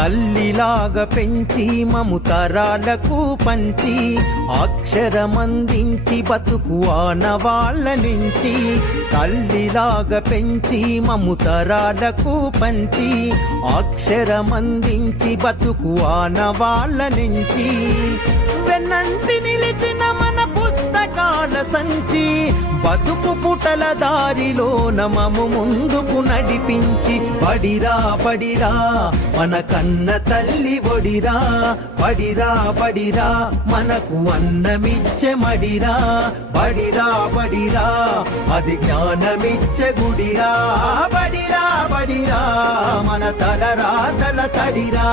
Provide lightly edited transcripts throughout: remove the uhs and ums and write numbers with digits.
తల్లిలాగా పెంచి మము తరాలకు పంచి అక్షరమందించి బతుకు ఆనవాళ్ళ నుంచి. తల్లిలాగా పెంచి మము తరాలకు పంచి అక్షరమందించి బతుకు ఆనవాళ్ళ నుంచి. వెన్నంటి నిలిచిన మన పుస్తకాల సంచి బతుకు పుటల దారిలో నమము ముందుకు నడిపించి. బడిరా బడిరా మన కన్న తల్లి ఒడిరా, బడిరా బడిరా మనకు అన్నమిచ్చే మడిరా. బడిరా బడిరా అది జ్ఞానమిచ్చే గుడిరా. బడిరా బడిరా మన తలరాతల తడిరా.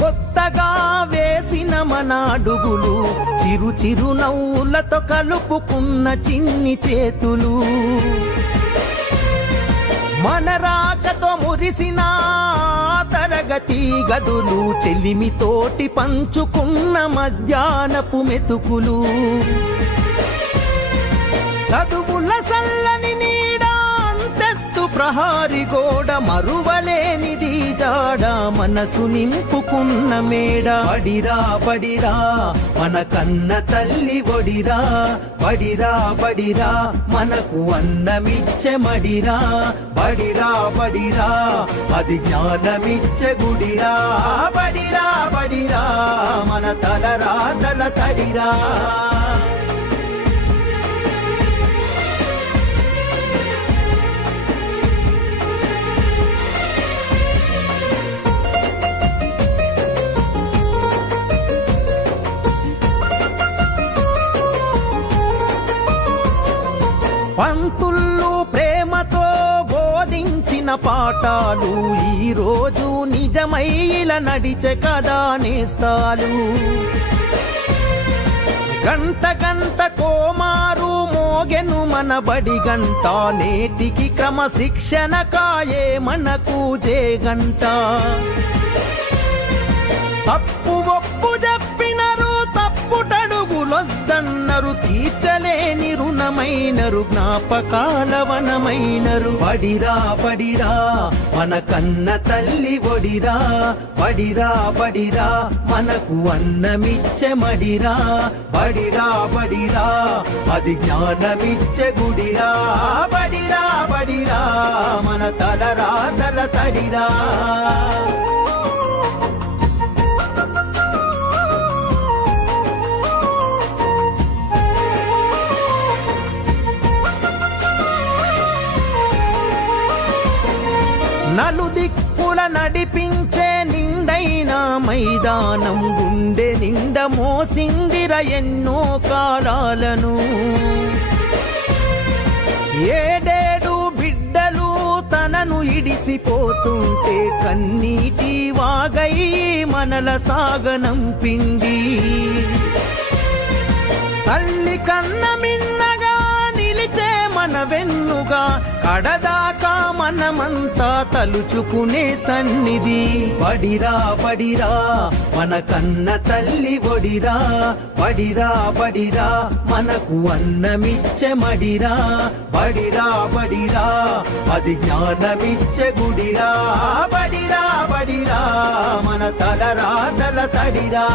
కొత్తగా వేసిన మన అడుగులు చిరు చిరు నవ్వులతో కలుపుకున్న చిన్ని చేతులు. మన రాకతో మురిసిన తరగతి గదులు చెలిమితోటి పంచుకున్న మధ్యాహ్నపు మెతుకులు. చదువుల సల్లని నీడ అంతెత్తు ప్రహారి గోడ మరువలేనిది జాడ మనసు నింపుకున్న మేడ. బడిరా బడిరా మన కన్న తల్లి ఒడిరా, బడిరా బడిరా మనకు అన్నమిచ్చే మడిరా. బడిరా బడిరా అది జ్ఞానమిచ్చే గుడిరా. బడిరా బడిరా మన తలరాతల తడిరా. పంతుళ్ళు ప్రేమతో బోధించిన పాఠాలు ఈరోజు నిజమై ఇలా నడిచే కదా నేస్తాలు. గంట గంట కోమారు మోగెను మన బడి గంట, నేటికి క్రమశిక్షణ కాయే మనకు జేగంట. తప్పు ఒప్పు చెప్పినరు తప్పుటడుగులొద్దన్నరు, తీర్చలేని రుణమైనరు జ్ఞాపకాల వనమైనరు. బడిరా బడిరా మన కన్న తల్లి ఒడిరా, బడిరా బడిరా మనకు అన్నమిచ్చే మడిరా. బడిరా బడిరా అది జ్ఞానమిచ్చే గుడిరా. బడిరా బడిరా మన తలరాతల తడిరా. నలుదిక్కుల నడిపించే నిండైన మైదానం, గుండె నిండ మోసిందిర ఎన్నో కాలాలను. ఏడేడు బిడ్డలు తనను ఇడిసిపోతుంటే కన్నీటి వాగై మనల సాగనంపింది. తల్లి కన్న మిన్నగా నిలిచే మన వెన్నుగా, కడదాకా మనమంతా తలుచుకునే సన్నిధి. బడిరా బడిరా మన కన్న తల్లి ఒడిరా, బడిరా బడిరా మనకు అన్నమిచ్చే మడిరా. బడిరా బడిరా అది జ్ఞానమిచ్చే గుడిరా. బడిరా బడిరా మన తలరాతల తడిరా.